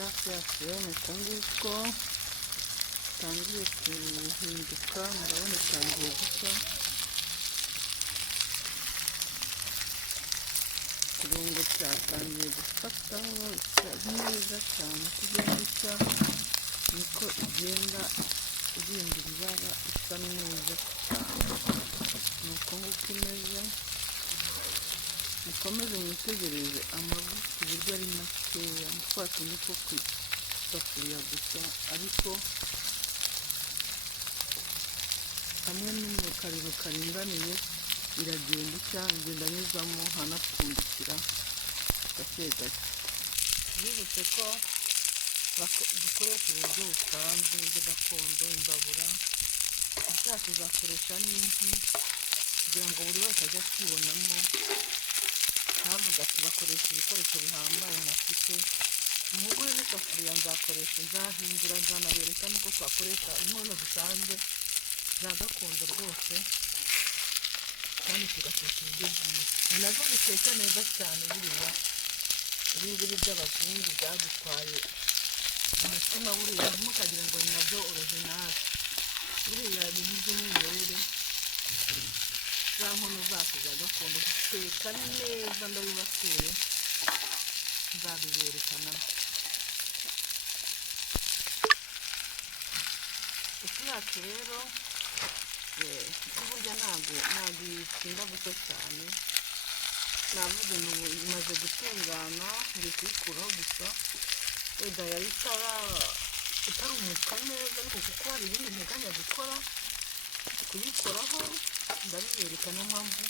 hafi yacu urabona uko nguko itangiye guhinduka, murabona itangiye gushya, ikirungo cyatangiye gufataho neza cyane, kugenda ishya niko igenda ihindura ibara isa neza cyane, ni uko nguko imeze. Mukomeze mwitegereze amavuta uburyo ari makeya, twa tundi two ku isafuriya gusa, ariko hamwe n'umukariro karinganiye iragenda ishya, ngenda nyuzamo hanapfundikira gake gake. Bibutse ko dukoresha uburyo busanzwe, uburyo gakondo, imbabura, icyaha tuzakoresha n'inkwi kugira ngo buri wese ajye akibonamo, ntavuga ati bakoresha ibikoresho bihambaye nkafite. Umugore n'isafuriya nzakoresha, nzahindura, nzanabereka nuko twakoresha inkono zisanzwe za gakondo rwose, kandi tugateka ibiryo byiza. Ni nazo biteka neza cyane. Buriya ibi ngibi by'abazungu byadutwaye umutima, buriya ntimukagira ngo ni nabyo orojinali. Buriya ibintu by'umwimerere, za nkono zacu za gakondo ziteka neza, ndabibasuye nzabibereka nabyo. Ifu yacu rero burya ntabwo itinda gushya cyane, navuga ngo imaze gutungana, ngiye kuyikuraho gusa, wenda yari itarumuka neza, ariko kuko hari ibindi nteganya gukora kuyikoraho, ndabibereka niyo mpamvu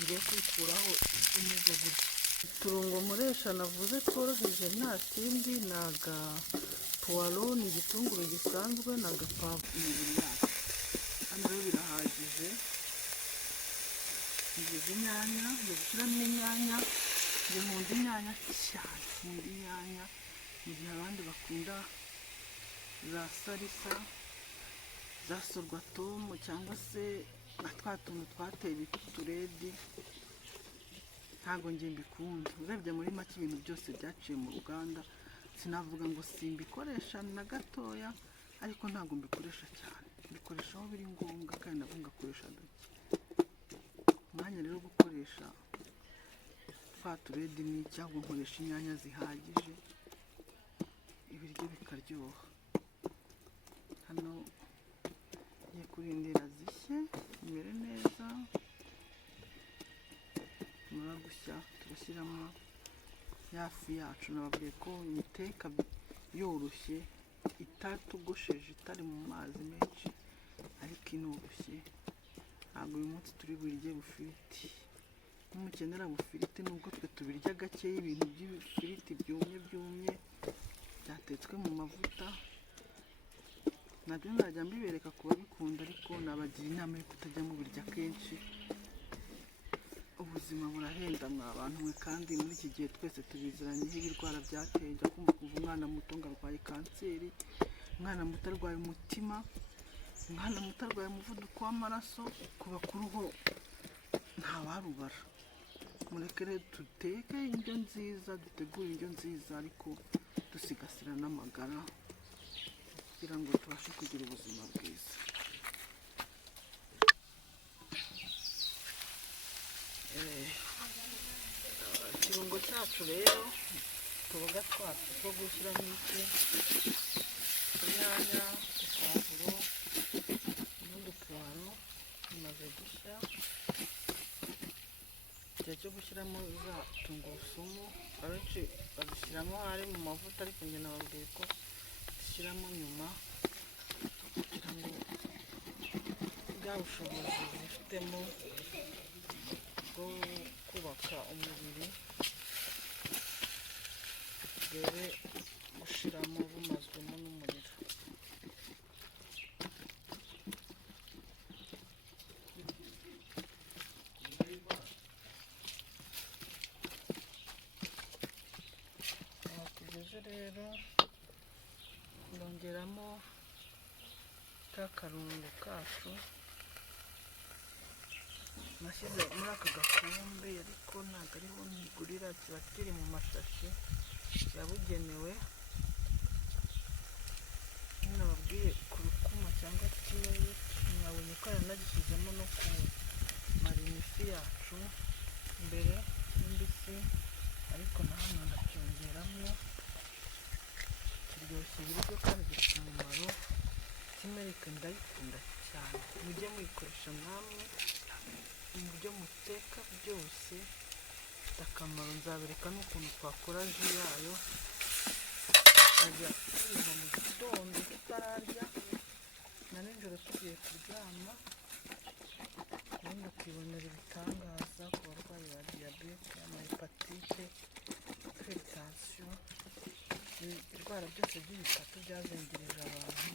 ngiye kuyikuraho imeze gutya. Uturungo nkoresha navuze tworoheje nta kindi, ni agapuwaro, ni igitunguru gisanzwe, ni agapavuro. Hano rero birahagije. Ngize inyanya, ngiye gushyiramo inyanya, nkunda inyanya cyane, nkunda inyanya, mu gihe abandi bakunda za salisa, za sorwatomu, cyangwa se na twa tuntu twateye bita uturedi, ntabwo njye mbikunda. Urebye muri make ibintu byose byaciye mu ruganda, sinavuga ngo simbikoresha na gatoya, ariko ntabwo mbikoresha cyane, mbikoresha aho biri ngombwa, kandi nabwo ngakoresha duke. Umwanya rero wo gukoresha twa turedi ni iki, ahubwo nkoresha inyanya zihagije, ibiryo bikaryoha. Hano ngiye kurindira zishye bimere neza, tumara gushya tugashyiramo ya fi yacu. Nababwiye ko nyiteka yoroshye, itatugosheje, itari mu mazi menshi, ariko inoroshye. Ntabwo uyu munsi turi burye bufiriti, n'umukenera bufiriti, nubwo twe tubirya gakeya, ibintu by'ibifiriti byumye byatetswe mu mavuta, nabyo nzajya mbibereka ku babikunda, ariko nabagira inama yo kutajya mubirya kenshi. Ubuzima burahenda mwa bantu mwe, kandi muri iki gihe twese tubiziranyeho ibirwara byateye. Njya kumva kuva umwana muto ngo arwaye kanseri, umwana muto arwaye umutima, umwana muto arwaye umuvuduko w'amaraso, ku bakuru ho ntawarubara. Mureke rero duteke indyo nziza, dutegure indyo nziza, ariko dusigasira n'amagara, kugira ngo tubashe kugira ubuzima bwiza. Ikirungo cyacu rero, utuboga twacu two gushyiramo iki, inyanya, ipavuro n'udupuwaro bimaze gushya. Igihe cyo gushyiramo za tungurusumu, abenshi babishyiramo ari mu mavuta, ariko njye nababwiye ko dushyiramo nyuma, kugira ngo bwa bushobozi bifitemo bwo kubaka umubiri bwere gushiramo bumazwemo n'umuriro. Aho tugeze rero, ndongeramo ka karungo kacu nashyize muri aka gakombe, ariko ntabwo ariho nigurira, kiba kiri mu mashashi yabugenewe. cyangwa timerike. Mwabonye ko yanagishyizemo no kumarina ifi yacu mbere y'imbisi, ariko na hano ndacyongeramo. Kiryoshya ibiryo kandi gifite umumaro. Timerike ndayikunda cyane, mujye muyikoresha namwe mu byo muteka byose, ifite akamaro. Nzabereka n'ukuntu twakora ji yayo, tukajya tuyinywa mu gitondo tutararya na nijoro tugiye kuryama, ubundi ukibonera ibitangaza ku barwayi ba diyabete, amahepatite, hypertension, ibirwara byose by'ibikatu byazengereje abantu.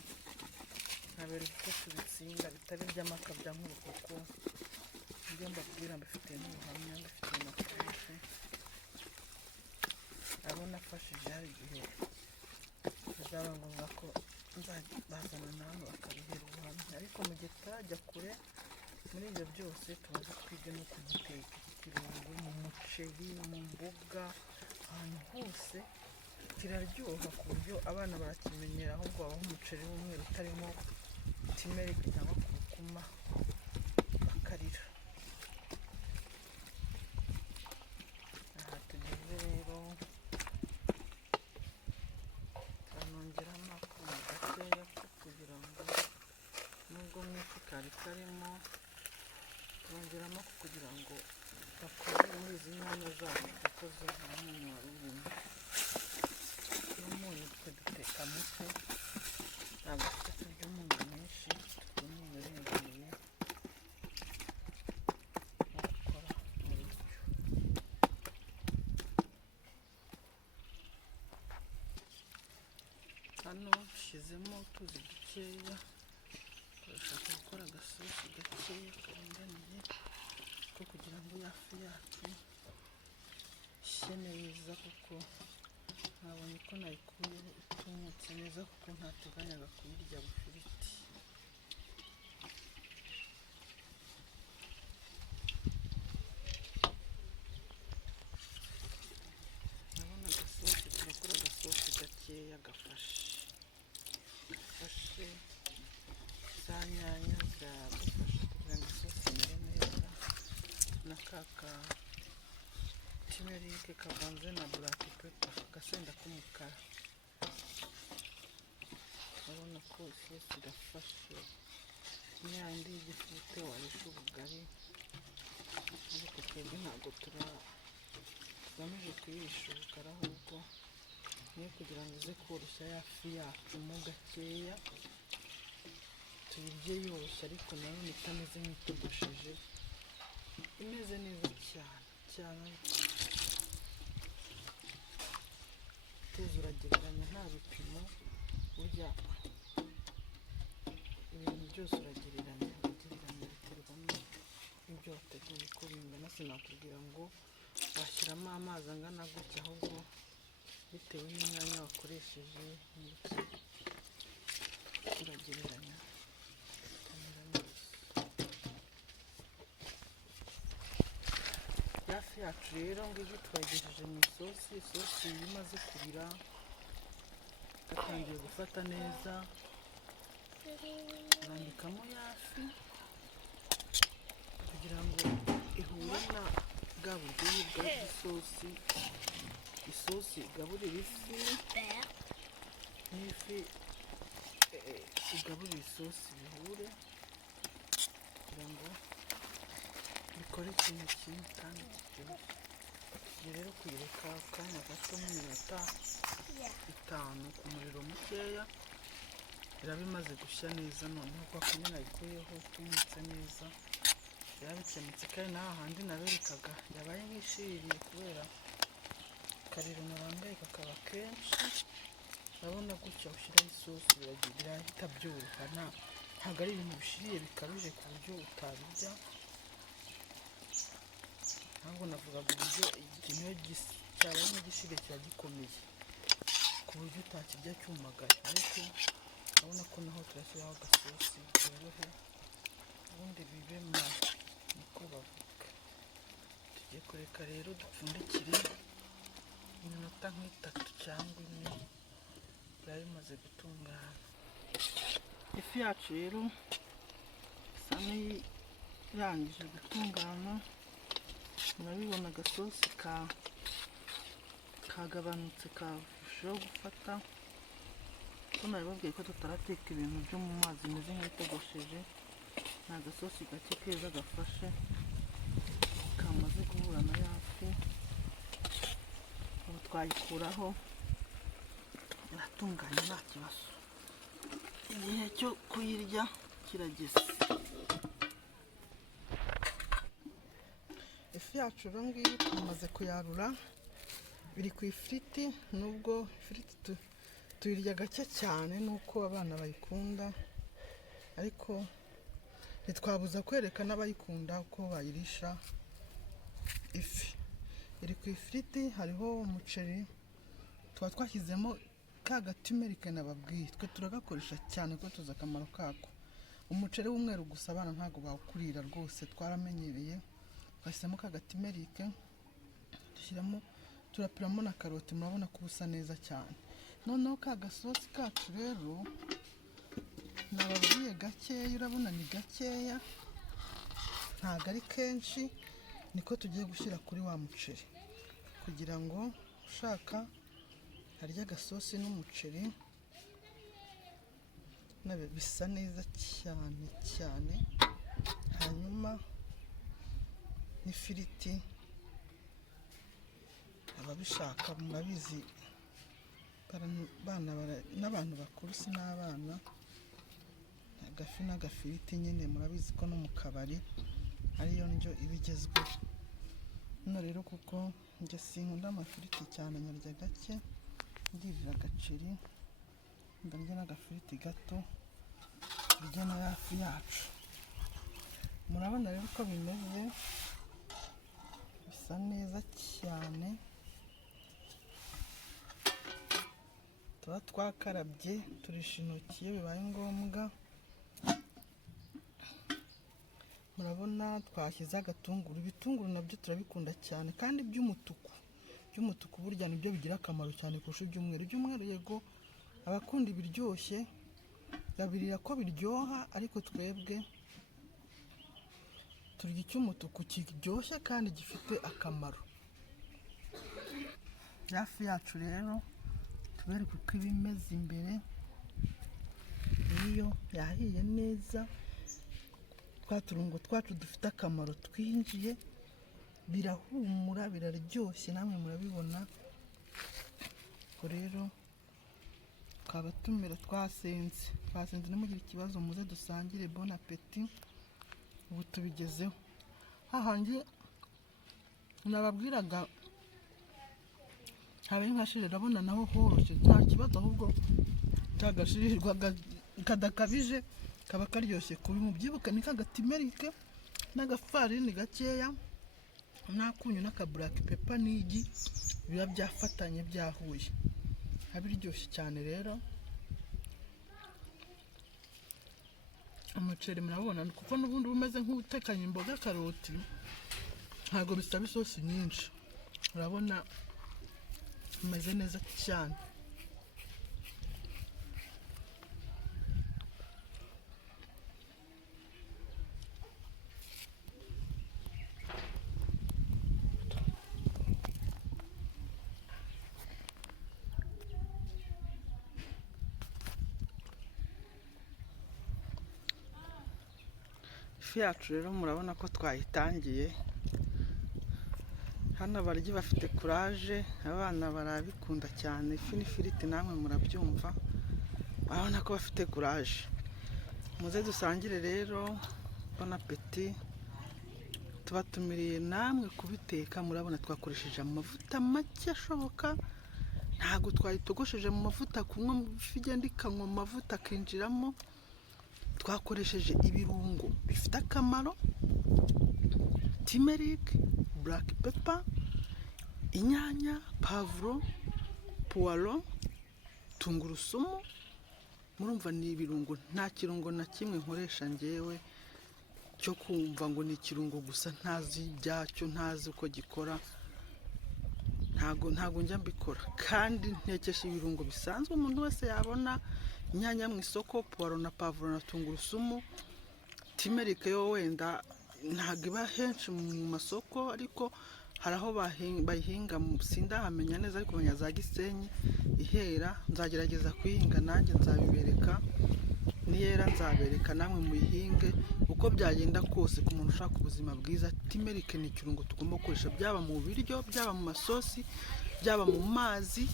Nkabereka uko tubitsinda bitari iby'amakabya nk'urukuko. Ibyo mbabwira mbifitiye n'ubuhamya, mbifitiye na proof. abo nafashije hari igihe bizaba ngombwa ko bazana namwe bakabihera ubuhamya, ariko mu gihe tutarajya kure muri ibyo byose tumaze twige no kugiteka iki kirungo mu muceri, mu mboga, ahantu hose kiraryoha ku buryo abana barakimenyera, ahubwo babaho umuceri w'umweru utarimo timerike cyangwa kurukuma bakarira. Aha tugeze rero turanongeramo akunyu gakeya kugira ngo nubwo mu ifi kari karimo, turongeramo kugira ngo bakore muri izi nyanya zacu kuko zo nta munyu wari urimo. N'umunyu twe duteka muke, ntabwo tujya turya umunyu mwinshi, turya umunyu uringaniye wo gukora mu biryo. Hano dushyizemo utuzi dukeya, turashaka gukora agasosi gakeya karinganiye ko kugira ngo ya fi yacu ishye neza, kuko nabonye ko nayikuyeho itumutse neza kuko ntateganyaga kuyirya bufiriti. Ndabona agasosi, turakora agasosi gakeya gafashe za nyanya, ziradufasha kugira ngo isosi imere neza, na ka timerike kavanze na black pepper, agasenda k'umukara. Urabona ko isosi irafashe, n'yandi y'igifute warisha ubugari, ariko twebwe ntabwo tugamije kuyirisha ubugari, ahubwo niyo kugira ngo ize koroshya ya fi yacu mo gakeya, tuyirye yoroshye ariko nanone itameze nk'itogosheje, imeze neza cyane cyane. Tuzi uragereranya nta bipimo, burya ibintu byose uragereranya biterwa n'ibyo wateguye uko bingana. Sinakubwira ngo washyiramo amazi angana gutya, ahubwo bitewe n'imyanya wakoresheje n'iki uragereranya bikamera neza. Ya fi yacu rero ngibyo twayigejeje mu isosi. Isosi iyo imaze kubira gatangiye gufata neza, urambikamo ya fi kugira ngo ihure na bwa buryohe bwa isosi. Isosi igaburira ifi n'ifi igaburira isosi bihure kugira ngo bikore ikintu kimwe kandi kiryoshye. Tugiye rero kuyireka akanya gato nk'iminota 5 ku muriro mukeya, iraba imaze gushya neza. Noneho kwa kunyine nayikuyeho itumutse neza, yarabikemutse, kandi na hahandi naberekaga yabaye nk'ishiririye kubera akariro narangaye kakaba kenshi. Urabona gutya ushyiraho isosi birahita byoroha, ntabwo ari ibintu bishiriye bikabije ku buryo utabirya. Ntabwo navugaga uburyo ikintu cyabaye nk'igishirire kiba gikomeye ku buryo utakirya cyumagaye, ariko urabona ko naho turashyiraho agasosi byorohe, ubundi bibe niko bavuga. Tugiye kureka rero dupfundikire iminota nk'itatu cyangwa 4, byari bimaze gutungana. ifi yacu rero isa n'irangije gutungana, murabibona agasosi kagabanutse karushaho gufata. Ko nabibabwiye ko tutarateka ibintu byo mu mazi bimeze nk'ibitogosheje, ni agasosi gake keza gafashe kamaze guhura na ya fi. Ubu twayikuraho iratunganye nta kibazo, igihe cyo kuyirya kirageze. Ifi yacu rero ngiyi tumaze kuyarura, biri ku ifiriti. Nubwo ifiriti tuyirya gake cyane nuko abana bayikunda, ariko ntitwabuza kwereka n'abayikunda uko bayirisha ifi. Iri ku ifiriti, hariho umuceri tuba twashyizemo ka gatumerike nababwiye, twe turagakoresha cyane ko tuzi akamaro kako. Umuceri w'umweru gusa abana ntabwo bawukurira rwose, twaramenyereye. Twashyizemo ka gatumerike, dushyiramo turapiramo na karoti, murabona ko busa neza cyane. Noneho ka gasosi kacu rero nababwiye gakeya, urabona ni gakeya ntabwo ari kenshi, niko tugiye gushyira kuri wa muceri kugira ngo ushaka harya agasosi n'umuceri nabe bisa neza cyane cyane. Hanyuma n'ifiriti ababishaka murabizi, n'abantu bakuru si n'abana, agafi n'agafiriti nyine murabizi ko no mu kabari ariyo ndyo ibigezweho. Hano rero kuko njye sinkunda amafiriti cyane, nyarya gake, ndirira agaceri, ndarya n'agafiriti gato, turya na ya fi yacu. Murabona rero uko bimeze, bisa neza cyane. Tuba twakarabye, turisha intoki iyo bibaye ngombwa. Murabona twashyize agatunguru, ibitunguru nabyo turabikunda cyane, kandi by'umutuku burya nibyo bigira akamaro cyane kurusha iby'umweru. Iby'umweru yego abakunda ibiryoshye babirira ko biryoha, ariko twebwe turya icy'umutuku kiryoshye kandi gifite akamaro. Ya fi yacu rero tubereke uko iba imeze imbere, iyo yahiye neza, twa turungo twacu dufite akamaro twinjiye, birahumura, biraryoshye, namwe murabibona. Ubwo rero twaba tumera twasenze ntimugire ikibazo, muze dusangire. Bon appétit. Ubu tubigezeho hahandi nababwiraga habe nkashire, urabona naho horoshye nta kibazo, ahubwo kagashirirwa kadakabije kaba karyoshye kubi. Mubyibuka ni kagatimerike n'agafarini gakeya, n'akunyu n'aka black pepper n'igi, biba byafatanye byahuye, abiryoshye cyane. Rero umuceri murabona kuko n'ubundi bumeze nk'utekanye imboga, karoti, ntabwo bisaba isosi nyinshi. Urabona umeze neza cyane. Ifi yacu rero murabona ko twayitangiye. Hano abaryi bafite kuraje, abana barabikunda cyane. Ifi n'ifiriti namwe murabyumva, urabona ko bafite kuraje. Muze dusangire rero, bon appétit. Tubatumiriye namwe kubiteka. Murabona twakoresheje amavuta make ashoboka, ntabwo twayitogosheje mu mavuta, kunywa ifi igenda ikanywa amavuta akinjiramo. Twakoresheje ibirungo bifite akamaro, turmeric, black pepper, inyanya, pavuro, puwaro, tungurusumu. Murumva ni ibirungo, nta kirungo na kimwe nkoresha njyewe cyo kumva ngo ni ikirungo gusa ntazi ibyacyo, ntazi uko gikora. ntago njya mbikora, kandi ntekesha ibirungo bisanzwe umuntu wese yabona, inyanya mu isoko, puwaro na pavuro na tungurusumu. Timerike yo wenda ntago iba henshi mu masoko, ariko hari aho bayihinga, sindahamenya neza, ariko menya za Gisenyi ihera. Nzagerageza kuyihinga nanjye, nzabibereka, niyera nzabereka namwe muyihinge. Uko byagenda kose ku muntu ushaka ubuzima bwiza, timerike ni ikirungo tugomba gukoresha, byaba mu biryo, byaba mu masosi, byaba mu mazi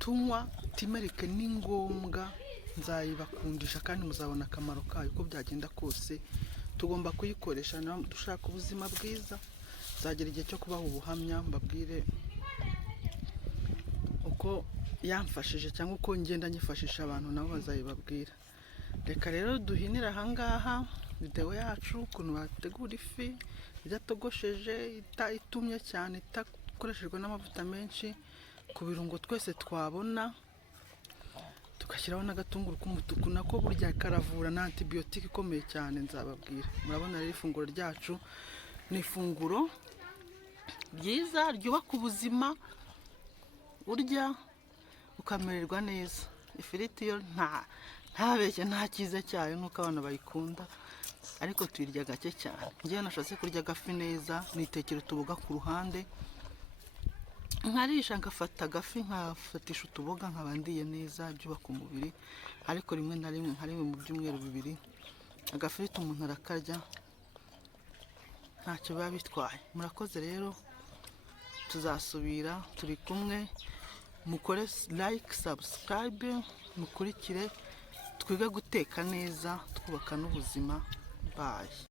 tunywa. Timerike ni ngombwa, nzayibakundisha kandi muzabona akamaro kayo. Uko byagenda kose tugomba kuyikoresha dushaka ubuzima bwiza. Nzagera igihe cyo kubaha ubuhamya, mbabwire uko yamfashije cyangwa uko ngenda nyifashisha abantu, nabo bazayibabwira. Reka rero duhinire ahangaha video yacu, ukuntu bategura ifi idatogosheje, itumye cyane, itakoreshejwe n'amavuta menshi, ku birungo twese twabona, tugashyiraho n'agatunguru k'umutuku, nako burya karavura, na antibiyotike ikomeye cyane. Nzababwira. Murabona rero ifunguro ryacu ni ifunguro ryiza ryubaka ubuzima, urya ukamererwa neza. Ifiriti yo ntabeshye, nta cyiza cyayo nuko abantu bayikunda, ariko tuyirya gake cyane. Ngewe nashatse kurya agafi neza, nitekera utuboga ku ruhande, nkarisha ngafata agafi nkafatisha utuboga, nkaba ndiye neza, byubaka umubiri. Ariko rimwe na rimwe, nka rimwe mu byumweru bibiri, agafiriti umuntu arakarya, ntacyo biba bitwaye. Murakoze rero, tuzasubira, turi kumwe. Mukore like, subscribe, mukurikire, twige guteka neza, twubaka n'ubuzima. Bye.